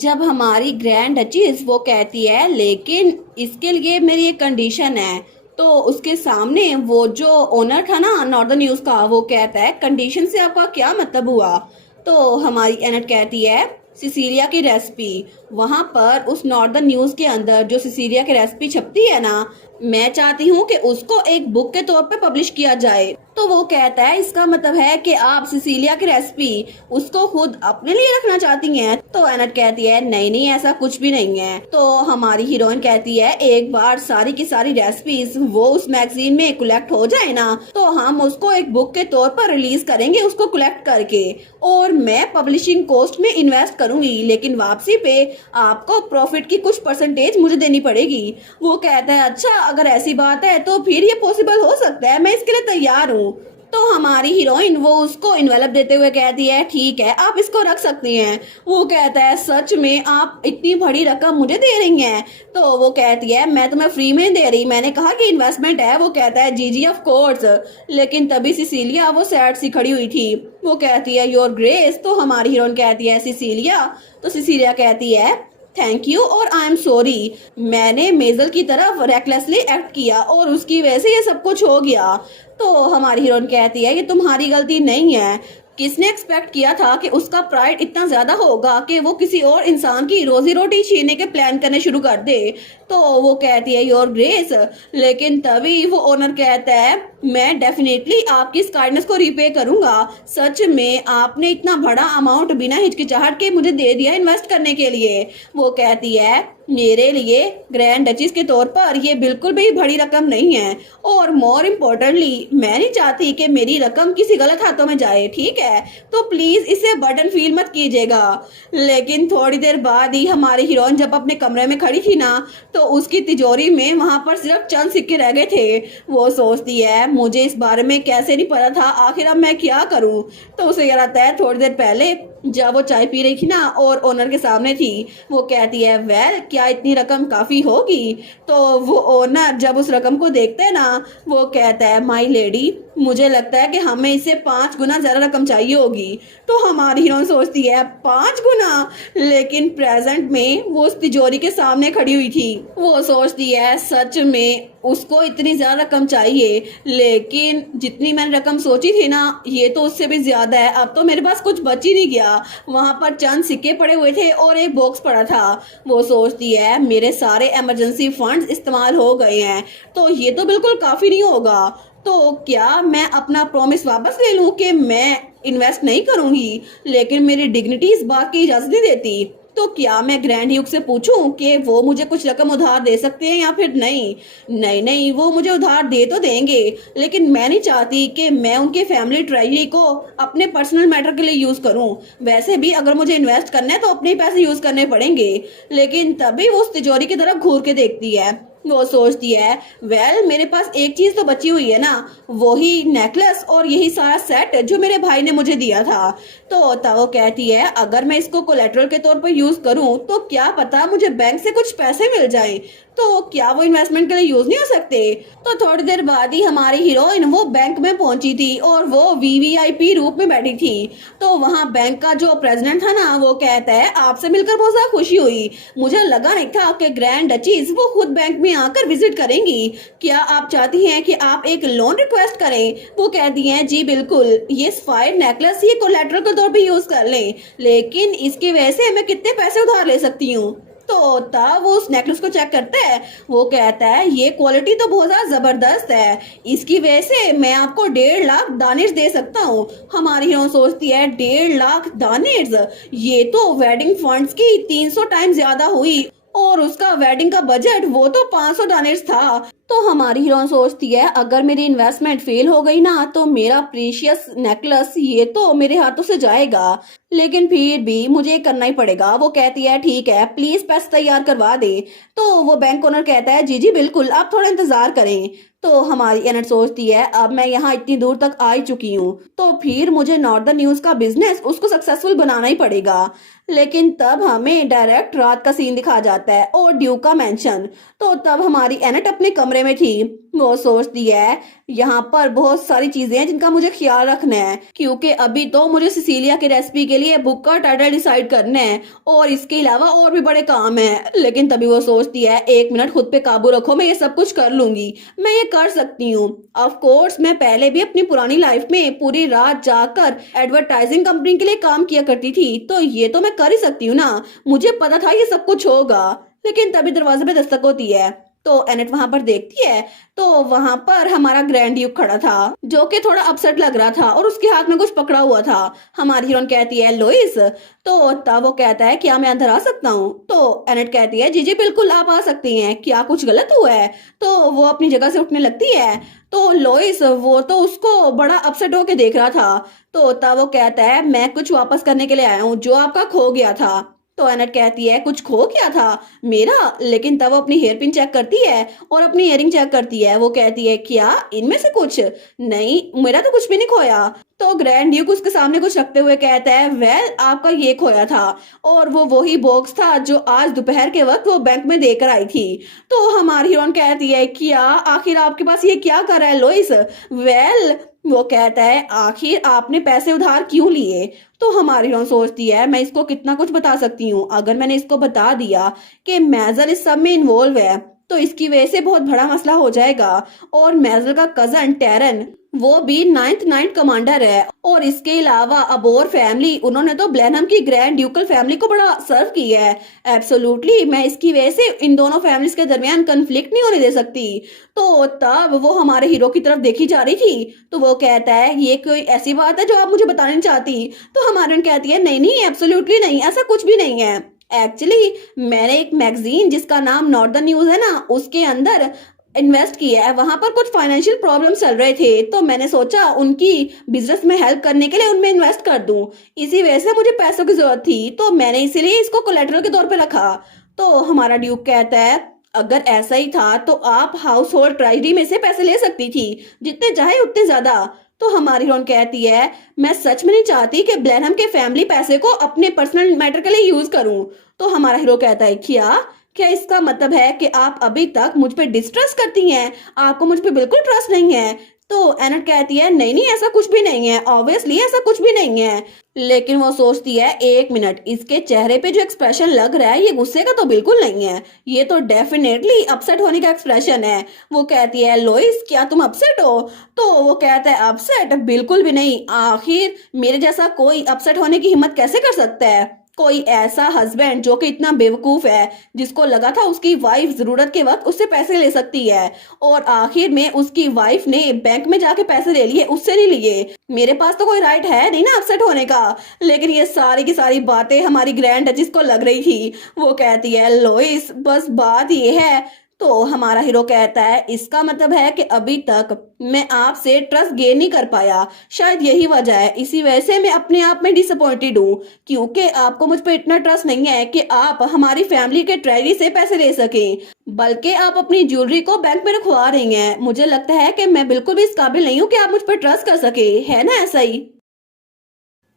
जब हमारी grand duchess वो कहती है लेकिन इसके लिए मेरी एक कंडीशन है, तो उसके सामने वो जो ओनर था ना नॉर्दर्न न्यूज़ का, वो कहता है कंडीशन से आपका क्या मतलब हुआ। तो हमारी एनट कहती है सिसीलिया की रेसिपी। वहां पर उस नॉर्दर्न न्यूज़ के अंदर जो सिसीलिया की रेसिपी छपती है ना, मैं चाहती हूँ कि उसको एक बुक के तौर पे पब्लिश किया जाए। तो वो कहता है इसका मतलब है कि आप सिसीलिया की रेसिपी उसको खुद अपने लिए रखना चाहती हैं। तो एनट कहती है नहीं नहीं, ऐसा कुछ भी नहीं है। तो हमारी हीरोइन कहती है एक बार सारी की सारी रेसिपीज वो उस मैगजीन में कलेक्ट हो जाए ना, तो हम उसको एक बुक के तौर पर रिलीज करेंगे उसको कलेक्ट करके, और मैं पब्लिशिंग कॉस्ट में इन्वेस्ट करूंगी, लेकिन वापसी पे आपको प्रॉफिट की कुछ परसेंटेज मुझे देनी पड़ेगी। वो कहता है अच्छा, अगर ऐसी बात है तो फिर ये पॉसिबल हो सकता है, मैं इसके लिए तैयार हूँ। तो हमारी हीरोइन वो उसको इन्वेलप देते हुए कहती है ठीक है, आप इसको रख सकती हैं। वो कहता है सच में आप इतनी बड़ी रकम मुझे दे रही हैं? तो वो कहती है मैं तुम्हें फ्री में दे रही, मैंने कहा कि इन्वेस्टमेंट है। वो कहता है जी जी ऑफ कोर्स। लेकिन तभी सिसीलिया वो सैड सी खड़ी हुई थी। वो कहती है योर ग्रेस। तो हमारी हीरोइन कहती है सिसीलिया। तो सिसीलिया कहती है थैंक यू और आई एम सॉरी, मैंने मेजल की तरफ रेकलेसली एक्ट किया और उसकी वजह से ये सब कुछ हो गया। तो हमारी हीरोइन कहती है ये तुम्हारी गलती नहीं है, किसने एक्सपेक्ट किया था कि उसका प्राइड इतना ज्यादा होगा कि वो किसी और इंसान की रोजी रोटी छीनने के प्लान करने शुरू कर दे। तो वो कहती है योर ग्रेस। लेकिन तभी वो ओनर कहता है मैं डेफिनेटली आपकी इस काइंडनेस को रिपे करूंगा, सच में आपने इतना बड़ा अमाउंट बिना हिचकिचाहट के मुझे दे दिया इन्वेस्ट करने के लिए। वो कहती है मेरे लिए ग्रैंड डचीज के तौर पर ये बिल्कुल भी बड़ी रकम नहीं है, और मोर इम्पोर्टेंटली मैं नहीं चाहती कि मेरी रकम किसी गलत हाथों में जाए, ठीक है? तो प्लीज इसे बर्डन फील मत कीजिएगा। लेकिन थोड़ी देर बाद ही हमारी हीरोइन जब अपने कमरे में खड़ी थी ना, तो उसकी तिजोरी में वहां पर सिर्फ चंद सिक्के रह गए थे। वो सोचती है मुझे इस बारे में कैसे नहीं पता था, आखिर अब मैं क्या करूं। तो उसे याद आता है थोड़ी देर पहले जब वो चाय पी रही थी ना और ओनर के सामने थी, वो कहती है वेल क्या इतनी रकम काफी होगी? तो वो ओनर जब उस रकम को देखता है ना, वो कहता है माई लेडी, मुझे लगता है कि हमें इससे 5 गुना ज्यादा रकम चाहिए होगी। तो हमारी हीरोइन सोचती है 5 गुना, लेकिन प्रेजेंट में वो उस तिजोरी के सामने खड़ी हुई थी। वो सोचती है सच में उसको इतनी ज्यादा रकम चाहिए, लेकिन जितनी मैंने रकम सोची थी ना ये तो उससे भी ज्यादा है। अब तो मेरे पास कुछ बच ही नहीं गया। वहां पर चंद सिक्के पड़े हुए थे और एक बॉक्स पड़ा था। वो सोचती है मेरे सारे इमरजेंसी फंड्स इस्तेमाल हो गए हैं, तो ये तो बिल्कुल काफी नहीं होगा। तो क्या मैं अपना प्रॉमिस वापस ले लूं कि मैं इन्वेस्ट नहीं करूंगी, लेकिन मेरी डिग्निटी इस बात की इजाजत नहीं देती। तो क्या मैं ग्रैंड ड्यूक से पूछूं कि वो मुझे कुछ रकम उधार दे सकते हैं या फिर नहीं? नहीं नहीं, वो मुझे उधार दे तो देंगे, लेकिन मैं नहीं चाहती कि मैं उनके फैमिली ट्रेजरी को अपने पर्सनल मैटर के लिए यूज करूं। वैसे भी अगर मुझे इन्वेस्ट करना है तो अपने पैसे यूज करने पड़ेंगे। लेकिन तभी वो उस तिजोरी की तरफ घूर के देखती है। वो सोचती है वेल मेरे पास एक चीज तो बची हुई है ना, वही नेकलेस और यही सारा सेट जो मेरे भाई ने मुझे दिया था। तो वो कहती है अगर मैं इसको कोलेटरल के तौर पर यूज करूं तो क्या पता मुझे बैंक से कुछ पैसे मिल जाएं, तो क्या वो इन्वेस्टमेंट के लिए यूज नहीं हो सकते? तो थोड़ी देर बाद ही हमारी हीरोइन वो बैंक में पहुंची थी और वो वीवीआईपी रूप में बैठी थी। तो वहां बैंक का जो प्रेसिडेंट था ना, वो कहता है आपसे मिलकर बहुत ज्यादा खुशी हुई, मुझे लगा नहीं था कि ग्रैंड डचीज वो खुद बैंक में आकर विजिट करेंगी। क्या आप चाहती हैं कि आप एक लोन रिक्वेस्ट करें? वो कहती हैं जी बिल्कुल, ये सफायर नेकलेस ये कोलेटरल के तौर पे यूज कर लें, लेकिन इसकी वजह से मैं कितने पैसे उधार ले सकती हूँ? तो तब वो उस नेकलेस को चेक करता है। वो कहता है ये क्वालिटी तो बहुत ज्यादा जबरदस्त है, इसकी वजह से मैं आपको 1.5 लाख दानिश दे सकता हूँ। हमारी हीरोइन सोचती है 1.5 लाख दानिश, ये तो वेडिंग फंड्स की 300 टाइम ज्यादा हुई, और उसका वेडिंग का बजट वो तो 500 डॉलर्स था। तो हमारी हीरोइन सोचती है अगर मेरी इन्वेस्टमेंट फेल हो गई ना तो मेरा प्रीशियस नेकलेस ये तो मेरे हाथों से जाएगा, लेकिन फिर भी मुझे करना ही पड़ेगा। वो कहती है ठीक है प्लीज पैसे तैयार करवा दे। तो वो बैंक ओनर कहता है जी जी बिल्कुल, आप थोड़ा इंतजार करें। तो हमारी एनट सोचती है अब मैं यहाँ इतनी दूर तक आ ही चुकी हूँ, तो फिर मुझे नॉर्दर्न न्यूज का बिजनेस उसको सक्सेसफुल बनाना ही पड़ेगा। लेकिन तब हमें डायरेक्ट रात का सीन दिखा जाता है और ड्यूक का मेंशन। तो तब हमारी एनट अपने कमरे में थी वो सोचती है यहाँ पर बहुत सारी चीजें हैं जिनका मुझे ख्याल रखना है, क्योंकि अभी तो मुझे सिसीलिया की रेसिपी के लिए बुक का टाइटल डिसाइड करना है और इसके अलावा और भी बड़े काम है। लेकिन तभी वो सोचती है, एक मिनट खुद पे काबू रखो, मैं ये सब कुछ कर लूंगी, मैं ये कर सकती हूँ। ऑफ कोर्स मैं पहले भी अपनी पुरानी लाइफ में पूरी रात जाकर एडवर्टाइजिंग कंपनी के लिए काम किया करती थी, तो ये तो मैं कर ही सकती हूँ ना। मुझे पता था ये सब कुछ होगा। लेकिन तभी दरवाजे पे दस्तक होती है, तो एनेट वहां पर देखती है, तो वहां पर हमारा ग्रैंड ड्यूक खड़ा था, जो कि थोड़ा अपसेट लग रहा था और उसके हाथ में कुछ पकड़ा हुआ था। हमारी हीरोइन कहती है, लोइस। तो तब वो कहता है, क्या मैं अंदर आ सकता हूँ? तो एनेट कहती है, जी जी बिल्कुल आप आ सकती हैं, क्या कुछ गलत हुआ है? तो वो अपनी जगह से उठने लगती है। तो लोइस वो तो उसको बड़ा अपसेट होके देख रहा था। तो तब वो कहता है, मैं कुछ वापस करने के लिए आया हूँ जो आपका खो गया था। तो एनेट कहती है, कुछ खो गया था मेरा? लेकिन तब वो अपनी हेयर पिन चेक करती है और अपनी इयरिंग चेक करती है। वो कहती है, क्या इनमें से कुछ? नहीं, मेरा तो कुछ भी नहीं खोया। तो ग्रैंड ड्यूक उसके सामने कुछ रखते हुए कहता है, वेल आपका ये खोया था, और वो वही बॉक्स था जो आज दोपहर के वक्त वो बैंक में देकर आई थी। तो हमारी हीरोइन कहती है, क्या आखिर आपके पास ये क्या कर रहा है लोइस? वेल वो कहता है, आखिर आपने पैसे उधार क्यों लिए? तो हमारी हीरोइन सोचती है, मैं इसको कितना कुछ बता सकती हूँ। अगर मैंने इसको बता दिया कि मेजर इस सब में इन्वॉल्व है, तो इसकी वजह से बहुत बड़ा मसला हो जाएगा। और मेजर का कजन टेरन, वो भी नाइन्थ कमांडर है, और इसके अलावा अबोर फैमिली, उन्होंने तो ब्लैनहम की ग्रैंड ड्यूकल फैमिली को बड़ा सर्व किया है। एब्सोल्युटली मैं इसकी वजह से इन दोनों फैमिलीज के दरमियान कंफ्लिक्ट नहीं होने दे सकती। तो तब वो हमारे हीरो की तरफ देखी जा रही थी, तो वो कहता है, ये कोई ऐसी बात है जो आप मुझे बताना नहीं चाहती? तो हमारी कहती है, नहीं नहीं एब्सोल्युटली नहीं, ऐसा कुछ भी नहीं है। एक्चुअली मैंने एक मैगजीन जिसका नाम नॉर्दर्न न्यूज है ना, उसके अंदर इन्वेस्ट किया है। वहां पर कुछ फाइनेंशियल प्रॉब्लम चल रहे थे, तो मैंने सोचा उनकी बिजनेस में हेल्प करने के लिए उनमें इन्वेस्ट कर दूं। इसी वजह से मुझे पैसों की जरूरत थी, तो मैंने इसीलिए इसको कोलेटरल के तौर पे रखा। तो हमारा ड्यूक कहता है, अगर ऐसा ही था तो आप हाउस होल्ड ट्रेजरी में से पैसे ले सकती थी, जितने चाहे उतने ज्यादा। तो हमारी हीरोइन कहती है, मैं सच में नहीं चाहती कि ब्लैनहम के फैमिली पैसे को अपने पर्सनल मैटर के लिए यूज करूं। तो हमारा हीरो कहता है, क्या क्या इसका मतलब है कि आप अभी तक मुझ पे डिस्ट्रस्ट करती हैं, आपको मुझ पे बिल्कुल ट्रस्ट नहीं है? तो एनट कहती है, नहीं नहीं ऐसा कुछ भी नहीं है, ऑब्वियसली ऐसा कुछ भी नहीं है। लेकिन वो सोचती है, एक मिनट, इसके चेहरे पे जो एक्सप्रेशन लग रहा है ये गुस्से का तो बिल्कुल नहीं है, ये तो डेफिनेटली अपसेट होने का एक्सप्रेशन है। वो कहती है, लोइस क्या तुम अपसेट हो? तो वो कहता है, अपसेट बिल्कुल भी नहीं, आखिर मेरे जैसा कोई अपसेट होने की हिम्मत कैसे कर सकता है? कोई ऐसा हस्बैंड जो कि इतना बेवकूफ है, जिसको लगा था उसकी वाइफ जरूरत के वक्त उससे पैसे ले सकती है, और आखिर में उसकी वाइफ ने बैंक में जाके पैसे ले लिए, उससे नहीं लिए। मेरे पास तो कोई राइट है नहीं ना अपसेट होने का। लेकिन ये सारी की सारी बातें हमारी ग्रैंड डचेस को लग रही थी। वो कहती है, लोइस बस बात ये है। तो हमारा हीरो कहता है, इसका मतलब है कि अभी तक मैं आपसे ट्रस्ट गेन नहीं कर पाया, शायद यही वजह है, इसी वजह से मैं अपने आप में डिसअपॉइंटेड हूँ, क्योंकि आपको मुझ पर इतना ट्रस्ट नहीं है कि आप हमारी फैमिली के ट्रेजरी से पैसे ले सकें, बल्कि आप अपनी ज्वेलरी को बैंक में रखवा रही हैं। मुझे लगता है कि मैं बिल्कुल भी इस काबिल नहीं हूँ कि आप मुझ पर ट्रस्ट कर सके, है ना ऐसा ही?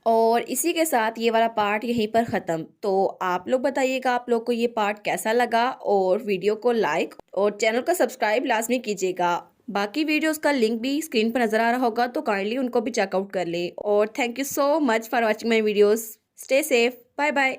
और इसी के साथ ये वाला पार्ट यहीं पर ख़त्म। तो आप लोग बताइएगा आप लोग को ये पार्ट कैसा लगा, और वीडियो को लाइक और चैनल को सब्सक्राइब लाजमी कीजिएगा। बाकी वीडियोस का लिंक भी स्क्रीन पर नज़र आ रहा होगा, तो काइंडली उनको भी चेकआउट कर लें। और thank you so much for watching my videos. Stay safe, bye bye.